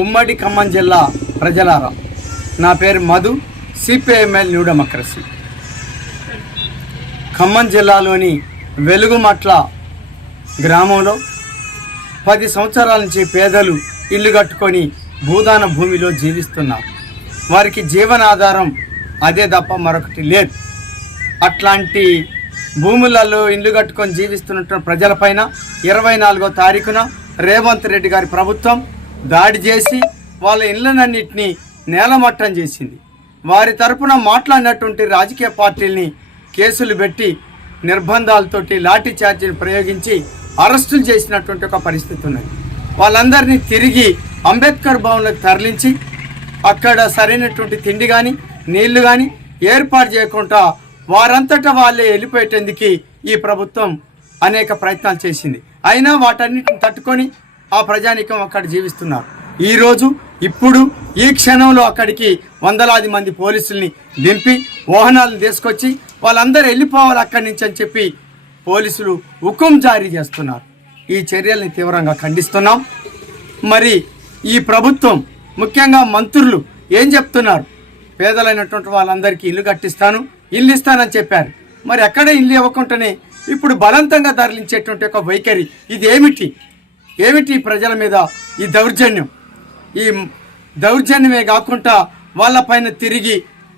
ఉమ్మడి ఖమ్మం జిల్లా ప్రజలారా, నా పేరు Madhu, CPIML new democracy. Khammam జిల్లాలోని వెలుగుమట్ల గ్రామంలో 10 సంవత్సరాల నుంచి పేదలు ఇల్లు కట్టుకొని భూదాన భూమిలో జీవిస్తున్నారు. వారికి జీవనాధారం అదే తప్ప మరొకటి లేదు. అట్లాంటి భూములలో ఇల్లు కట్టుకొని జీవిస్తున్న ప్రజలపైన 24వ తారీఖున రేవంత్ రెడ్డి గారి ప్రభుత్వం దాడి చేసి వాళ్ళ ఇళ్లనన్నింటినీ నేలమట్టం చేసింది. వారి తరపున మాట్లాడినటువంటి రాజకీయ పార్టీల్ని కేసులు పెట్టి నిర్బంధాలతోటి లాఠీ చార్జీని ప్రయోగించి అరెస్టులు చేసినటువంటి ఒక పరిస్థితి ఉన్నది. వాళ్ళందరినీ తిరిగి అంబేద్కర్ భవన్లకు తరలించి అక్కడ సరైనటువంటి తిండి కానీ నీళ్లు కానీ ఏర్పాటు చేయకుండా వారంతటా వాళ్ళే వెళ్ళిపోయేటందుకు ఈ ప్రభుత్వం అనేక ప్రయత్నాలు చేసింది. అయినా వాటన్నిటిని తట్టుకొని ఆ ప్రజానీకం అక్కడ జీవిస్తున్నారు. ఈరోజు ఇప్పుడు ఈ క్షణంలో అక్కడికి వందలాది మంది పోలీసుల్ని దింపి వాహనాలను తీసుకొచ్చి వాళ్ళందరూ వెళ్ళిపోవాలి అక్కడి నుంచి అని చెప్పి పోలీసులు హుకుం జారీ చేస్తున్నారు. ఈ చర్యల్ని తీవ్రంగా ఖండిస్తున్నాం. మరి ఈ ప్రభుత్వం ముఖ్యంగా మంత్రులు ఏం చెప్తున్నారు? పేదలైనటువంటి వాళ్ళందరికీ ఇల్లు కట్టిస్తాను, ఇల్లు ఇస్తానని చెప్పారు. మరి ఎక్కడ ఇల్లు ఇవ్వకుండానే ఇప్పుడు బలవంతంగా తరలించేటువంటి ఒక వైఖరి ఇది ఏమిటి ప్రజల మీద ఈ దౌర్జన్యం? ఈ దౌర్జన్యమే కాకుండా వాళ్ళపైన తిరిగి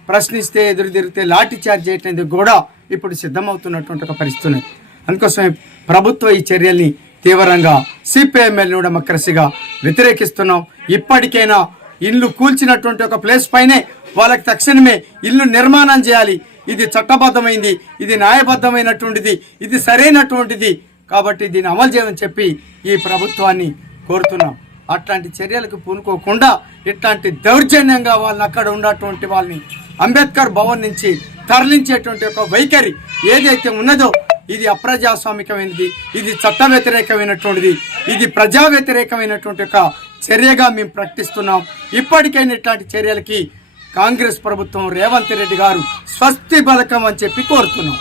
ప్రశ్నిస్తే ఎదురు తిరిగితే లాఠీ చార్జ్ చేయడానికి కూడా ఇప్పుడు సిద్ధమవుతున్నటువంటి ఒక పరిస్థితి. అందుకోసమే ప్రభుత్వం ఈ చర్యల్ని తీవ్రంగా సిపిఐఎంఎల్ న్యూ డెమోక్రసీగా వ్యతిరేకిస్తున్నాం. ఇప్పటికైనా ఇల్లు కూల్చినటువంటి ఒక ప్లేస్ పైనే వాళ్ళకి తక్షణమే ఇల్లు నిర్మాణం చేయాలి. ఇది చట్టబద్ధమైంది, ఇది న్యాయబద్ధమైనటువంటిది, ఇది సరైనటువంటిది. కాబట్టి దీన్ని అమలు చేయమని చెప్పి ఈ ప్రభుత్వాన్ని కోరుతున్నాం. అట్లాంటి చర్యలకు పూనుకోకుండా ఇట్లాంటి దౌర్జన్యంగా వాళ్ళని అక్కడ ఉన్నటువంటి వాళ్ళని అంబేద్కర్ భవన్ నుంచి తరలించేటువంటి ఒక వైఖరి ఏదైతే ఉన్నదో ఇది అప్రజాస్వామికమైనది, ఇది చట్ట వ్యతిరేకమైనటువంటిది, ఇది ప్రజా వ్యతిరేకమైనటువంటి ఒక చర్యగా మేము ప్రకటిస్తున్నాం. ఇప్పటికైనా ఇట్లాంటి చర్యలకి కాంగ్రెస్ ప్రభుత్వం రేవంత్ రెడ్డి గారు స్వస్తి పథకం అని చెప్పి కోరుతున్నాం.